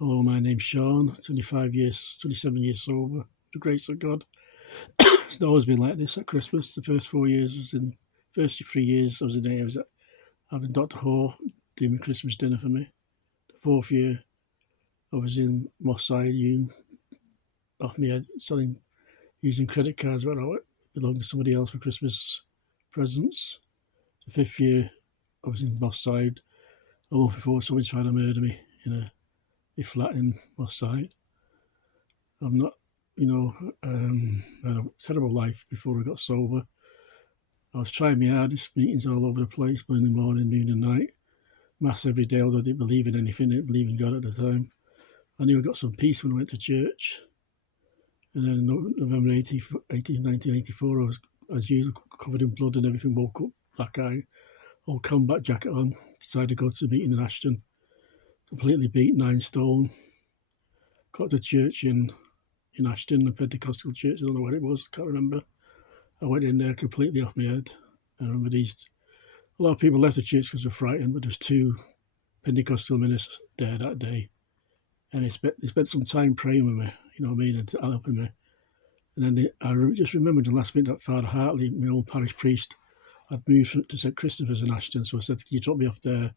Hello, my name's Sean, 27 years sober, the grace of God. It's not always been like this at Christmas. The first 4 years first 3 years I was in there, I was having Dr. Ho doing my Christmas dinner for me. The fourth year, I was in Moss Side, off my head, using credit cards where I belonged to somebody else for Christmas presents. The fifth year, I was in Moss Side, a month before somebody tried to murder me in a flat in Moss Side. I'm not, I had a terrible life before I got sober. I was trying my hardest, meetings all over the place, morning, noon and night. Mass every day, although I didn't believe in anything, I didn't believe in God at the time. I knew I got some peace when I went to church. And then November 1984, I was, as usual, covered in blood and everything, woke up, black eye, old combat jacket on, decided to go to the meeting in Ashton. Completely beat, 9 stone. Got to church in Ashton, the Pentecostal church, I don't know where it was, can't remember. I went in there completely off my head. I remember a lot of people left the church because they were frightened, but there's 2 Pentecostal ministers there that day. And they spent some time praying with me, you know what I mean, and helping me. And then I just remembered the last minute that Father Hartley, my old parish priest, had moved to St Christopher's in Ashton. So I said, can you drop me off there?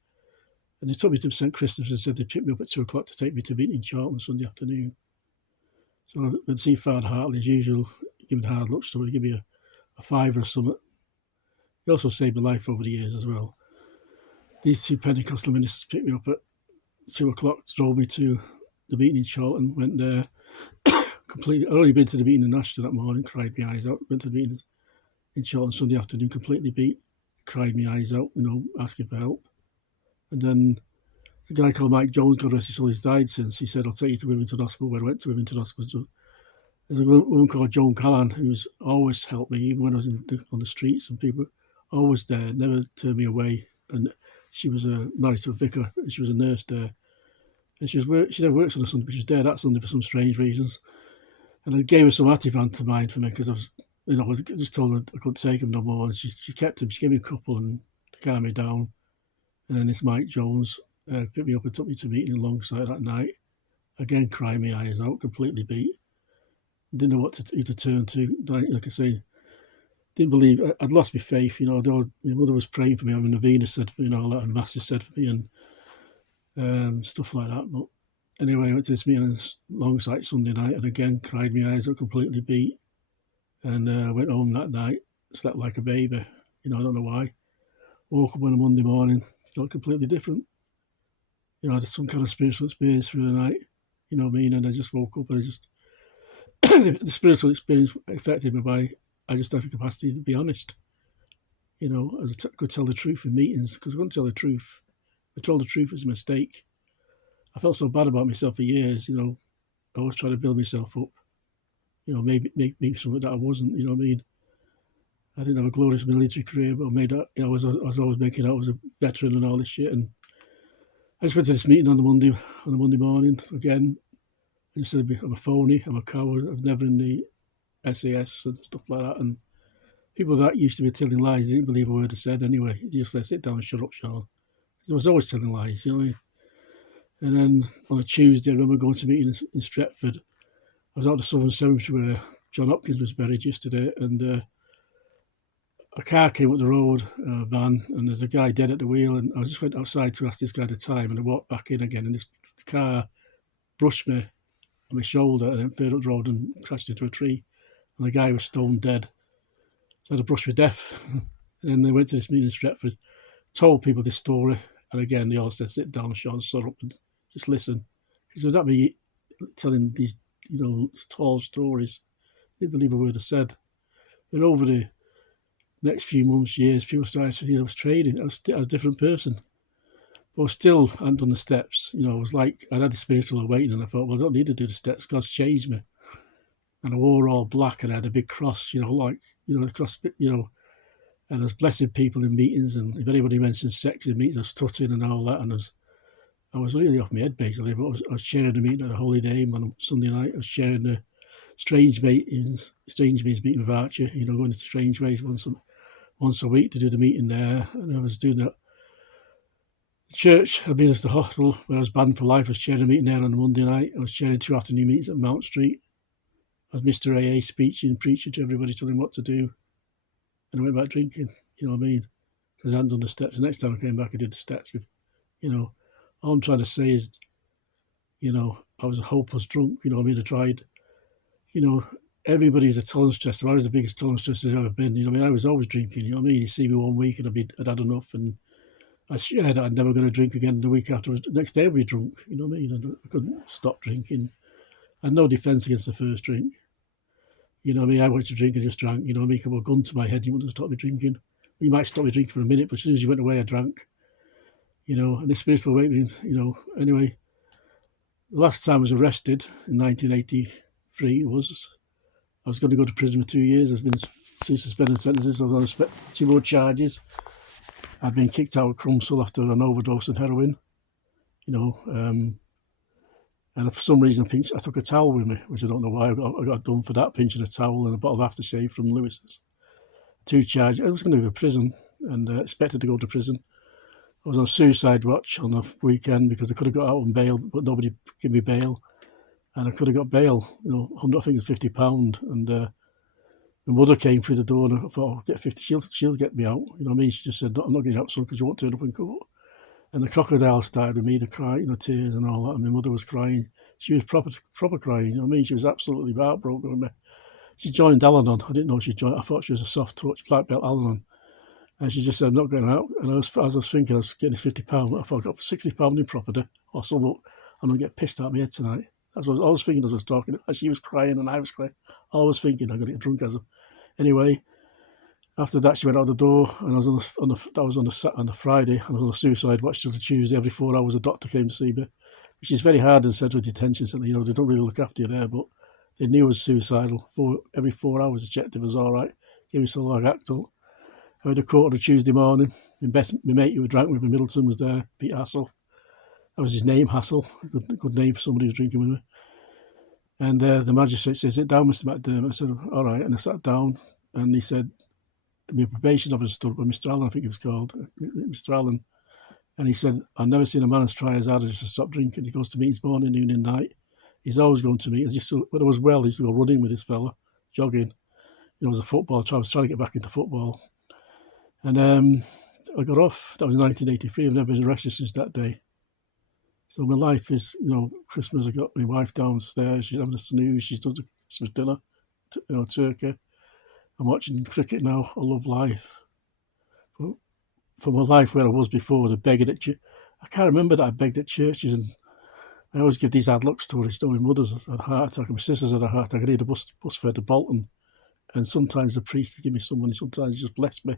And they took me to St Christopher's and said they'd pick me up at 2 o'clock to take me to meeting in Charlton Sunday afternoon. So I went to see Father Hartley as usual, give me the hard look story, give me a fiver or something. He also saved my life over the years as well. These 2 Pentecostal ministers picked me up at 2 o'clock, drove me to the meeting in Charlton, went there, completely. I'd already been to the meeting in Ashton that morning, cried my eyes out, went to the meeting in Charlton Sunday afternoon, completely beat, cried my eyes out, asking for help. And then the guy called Mike Jones, God rest his soul, he's died since. He said, I'll take you to Wivington Hospital. When I went to Wivington Hospital, there's a woman called Joan Callan who's always helped me, even when I was on the streets, and people always there, never turned me away. And she was married to a vicar, and she was a nurse there. And she never works on a Sunday, but she was there that Sunday for some strange reasons. And I gave her some Ativan to mind for me because I was just told her I couldn't take them no more. And she kept them. She gave me a couple and to calm me down. And then this Mike Jones picked me up and took me to a meeting alongside that night. Again, crying my eyes out, completely beat. Didn't know who to turn to. Like I say, didn't believe. I'd lost my faith. My mother was praying for me, having novena said for me, all that, and masses said for me, and stuff like that. But anyway, I went to this meeting alongside Sunday night, and again cried my eyes out, completely beat. And I went home that night, slept like a baby. I don't know why. Woke up on a Monday morning, felt completely different. I had some kind of spiritual experience through the night. You know what I mean? And I just woke up and the spiritual experience affected me by, I just had the capacity to be honest. I could tell the truth in meetings because I couldn't tell the truth. I told the truth was a mistake. I felt so bad about myself for years. I was trying to build myself up. Maybe make me something that I wasn't. You know what I mean? I didn't have a glorious military career, but I made that. I was always making out I was a veteran and all this shit. And I just went to this meeting on a Monday morning again. I just said I'm a phony, I'm a coward, I'm never in the SAS and stuff like that. And people that used to be telling lies didn't believe a word I said anyway. They just said, sit down and shut up, Sean. Because I was always telling lies, you know what I mean? And then on a Tuesday, I remember going to a meeting in Stretford. I was out the Southern Cemetery where John Hopkins was buried yesterday, and a car came up the road, a van, and there's a guy dead at the wheel. And I just went outside to ask this guy the time, and I walked back in again, and this car brushed me on my shoulder and then further up the road and crashed into a tree. And the guy was stone dead. So I had a brush with death. And then they went to this meeting in Stretford, told people this story, and again they all said, sit down, Sean, shut up and just listen. Because without me telling these tall stories, they didn't believe a word I said. And over the next few months, years, people started to, I was trading. I was a different person. But I still hadn't done the steps. I was like, I had the spiritual awakening, and I thought, well, I don't need to do the steps. God's changed me. And I wore all black, and I had a big cross, the cross, and I was blessing people in meetings. And if anybody mentions sex in meetings, I was tutting and all that. And I was really off my head, basically. But I was chairing the meeting at the Holy Name on Sunday night. I was chairing the Strange Means meeting with Archer, going into Strange Ways once a week to do the meeting there. And I was doing that church, I've been to the hospital where I was banned for life. I was chairing a meeting there on a Monday night. I was chairing 2 afternoon meetings at Mount Street. I was Mr. AA speeching, preaching to everybody, telling them what to do. And I went back drinking, you know what I mean? Because I hadn't done the steps. The next time I came back, I did the steps. You know, all I'm trying to say is, you know, I was a hopeless drunk, you know what I mean? I tried, you know, everybody's a tolerance tester. I was the biggest tolerance tester I've ever been, you know what I mean? I was always drinking, you know what I mean? You see me one week and I'd had enough, and I shared I'm never going to drink again. The week after, the next day I'd be drunk, you know what I mean? I couldn't stop drinking. I had no defence against the first drink. You know what I mean? I went to drink and just drank, you know what I mean? Come a gun to my head, you wouldn't stop me drinking. You might stop me drinking for a minute, but as soon as you went away, I drank. You know, and the spiritual awakening, you know, anyway. The last time I was arrested in 1983 I was going to go to prison for 2 years. I've been suspended sentences. I was on 2 more charges. I'd been kicked out of Crumsall after an overdose on heroin, you know, and for some reason I took a towel with me, which I don't know why. I got done for that, pinching a towel and a bottle of aftershave from Lewis's. 2 charges. I was going to go to prison and expected to go to prison. I was on suicide watch on a weekend because I could have got out on bail, but nobody gave me bail. And I could have got bail, you know, I think it's £50. And my mother came through the door and I thought, I'll get 50, she'll get me out. You know what I mean? She just said, I'm not getting out, son, because you won't turn up in court. And the crocodile started with me, the cry, you know, tears and all that. And my mother was crying. She was proper crying, you know what I mean? She was absolutely heartbroken with me. She joined Al-Anon. I didn't know she joined. I thought she was a soft touch, black belt Al-Anon. And she just said, I'm not going out. And as I was thinking, I was getting this £50. I thought I got £60 in property. Or so, look, I'm going to get pissed out of my head tonight. That's what I was thinking as I was talking. As she was crying and I was crying. I was thinking, I'm going to get drunk as a... Anyway, after that, she went out the door, and I was on the Friday, and I was on the suicide watch till the Tuesday. Every 4 hours, a doctor came to see me, which is very hard in central detention centre. You know, they don't really look after you there, but they knew I was suicidal. Every 4 hours, I checked if it was all right. Gave me some Lagactyl. I had a court on a Tuesday morning. My mate who drank with me, Middleton, was there, Pete Hassel. That was his name, Hassel. Good name for somebody who was drinking with me. And the magistrate said, sit down, Mr. McDermott. I said, all right. And I sat down, and he said, my probation officer stood up, Mr. Allen, I think he was called, Mr. Allen. And he said, I've never seen a man as try as hard as just to stop drinking. He goes to meetings morning, noon and night. He's always going to meetings. When I was well, he used to go running with this fella, jogging. You know, as a football, I was trying to get back into football. And I got off. That was 1983. I've never been arrested since that day. So my life is, you know, Christmas, I got my wife downstairs. She's having a snooze. She's done the Christmas dinner, you know, turkey. I'm watching cricket now. I love life. But for my life where I was before, the begging at church. I can't remember that I begged at churches, and I always give these hard luck stories. You know, my mother's had a heart attack, and my sister's had a heart attack. I need a bus fare to Bolton. And sometimes the priest would give me some money, sometimes he just blessed me,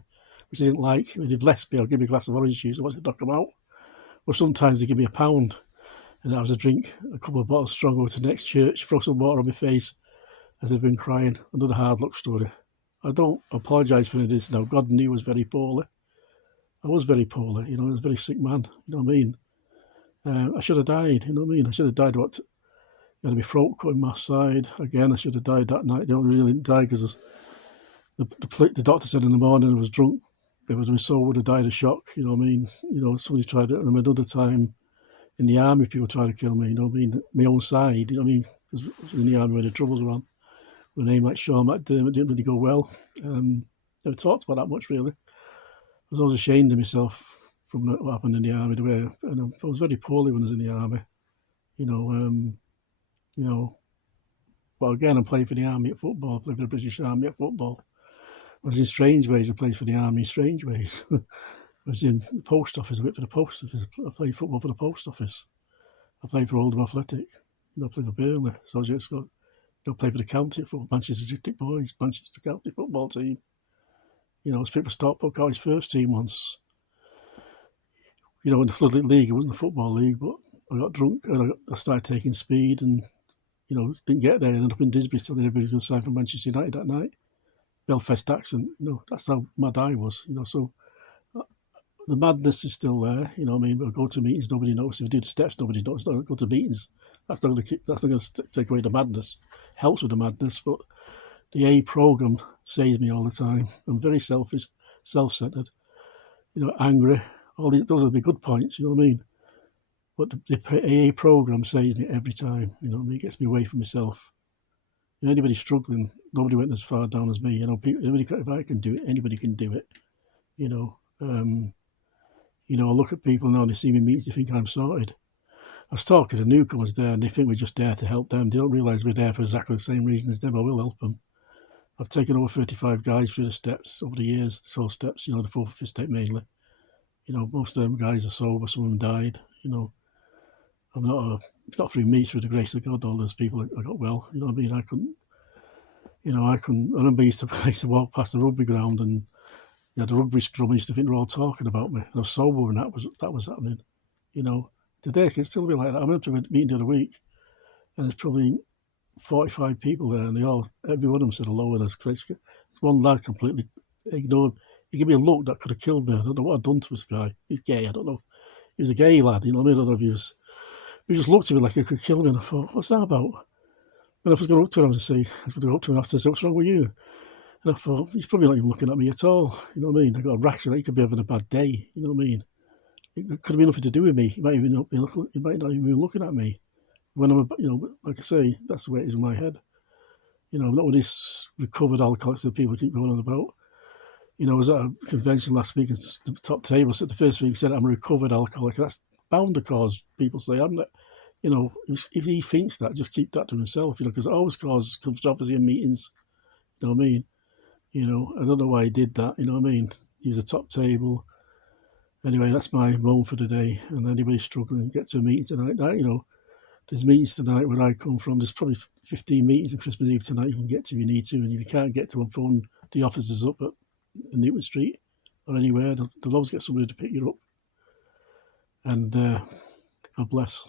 which I didn't like. If he blessed me, I'll give me a glass of orange juice. I wanted to knock him out. Or sometimes they give me £1, and that was a drink, a couple of bottles strong, over to the next church, throw some water on my face as I've been crying. Another hard luck story. I don't apologise for any of this now. God knew I was very poorly. I was very poorly, you know, I was a very sick man, you know what I mean? I should have died, you know what I mean? I should have died, I had my throat cut in my side. Again, I should have died that night. I really didn't die because the doctor said in the morning I was drunk. If I was my soul would have died of shock, you know what I mean? You know, somebody tried it, and another time in the army, people tried to kill me, you know what I mean? My own side, you know what I mean? Because in the army where the troubles were on. With a name like Sean McDermott, didn't really go well. Never talked about that much, really. I was always ashamed of myself from what happened in the army. And I was very poorly when I was in the army, you know. But again, I played for the army at football. I played for the British Army at football. I was in strange ways. I played for the army in strange ways. I was in the post office. I worked for the post office. I played football for the post office. I played for Oldham Athletic. I played for Burnley. So I just got, played for the county football, Manchester District Boys, Manchester County football team. You know, I was picked for Stockport College first team once. You know, in the Floodlit League, it wasn't the football league, but I got drunk and I started taking speed and, you know, didn't get there. I ended up in Disbury telling everybody to sign for Manchester United that night. Belfast accent, you know, that's how mad I was, you know. So the madness is still there, you know what I mean? But I go to meetings, nobody knows. If I do the steps, nobody knows. I go to meetings, that's not going to take away the madness. Helps with the madness, but the A program saves me all the time. I'm very selfish, self-centered, you know, angry All these, those are the good points, you know what I mean? But the AA program saves me every time, you know what I mean? It gets me away from myself. You know, anybody struggling, nobody went as far down as me. You know, people, if I can do it, anybody can do it. You know, you know, I look at people now, they see me meet, they think I'm sorted. I was talking to newcomers there, and they think we're just there to help them. They don't realise we're there for exactly the same reason as them. I will help them. I've taken over 35 guys through the steps over the years, the 12 steps, you know, the 4th, 5th step mainly. You know, most of them guys are sober, some of them died. You know, I'm not it's not through me, through the grace of God, all those people I got well. You know what I mean? I couldn't, you know, I remember I used to walk past the rugby ground, and yeah, the rugby scrum, I used to think they're all talking about me. And I was sober when that was happening. You know, today it can still be like that. I went to a meeting the other week, and there's probably 45 people there, and every one of them said hello, and I was crazy. One lad completely ignored. He gave me a look that could have killed me. I don't know what I'd done to this guy. He's gay. I don't know. He was a gay lad. You know what I mean? I don't know if he was. He just looked at me like he could kill me, and I thought, what's that about? And I was going up to him and say, I was going to go up to him after and say, what's wrong with you? And I thought, he's probably not even looking at me at all. You know what I mean? I got a reaction. He could be having a bad day. You know what I mean? It could have been nothing to do with me. He might not even be looking at me. When I'm, you know, like I say, that's the way it is in my head. You know, I'm not one of these recovered alcoholics that people keep going on about. You know, I was at a convention last week, and the top table, so the first week said I'm a recovered alcoholic. That's bound to cause people say, I'm not, you know, if he thinks that, just keep that to himself, you know, because it always causes controversy in meetings. You know what I mean? You know, I don't know why he did that. You know what I mean? He was a top table. Anyway, that's my moan for today. And anybody struggling, get to a meeting tonight. You know, there's meetings tonight where I come from. There's probably 15 meetings on Christmas Eve tonight you can get to if you need to. And if you can't get to one, phone the officers up at Newton Street or anywhere. They'll always get somebody to pick you up. And God bless.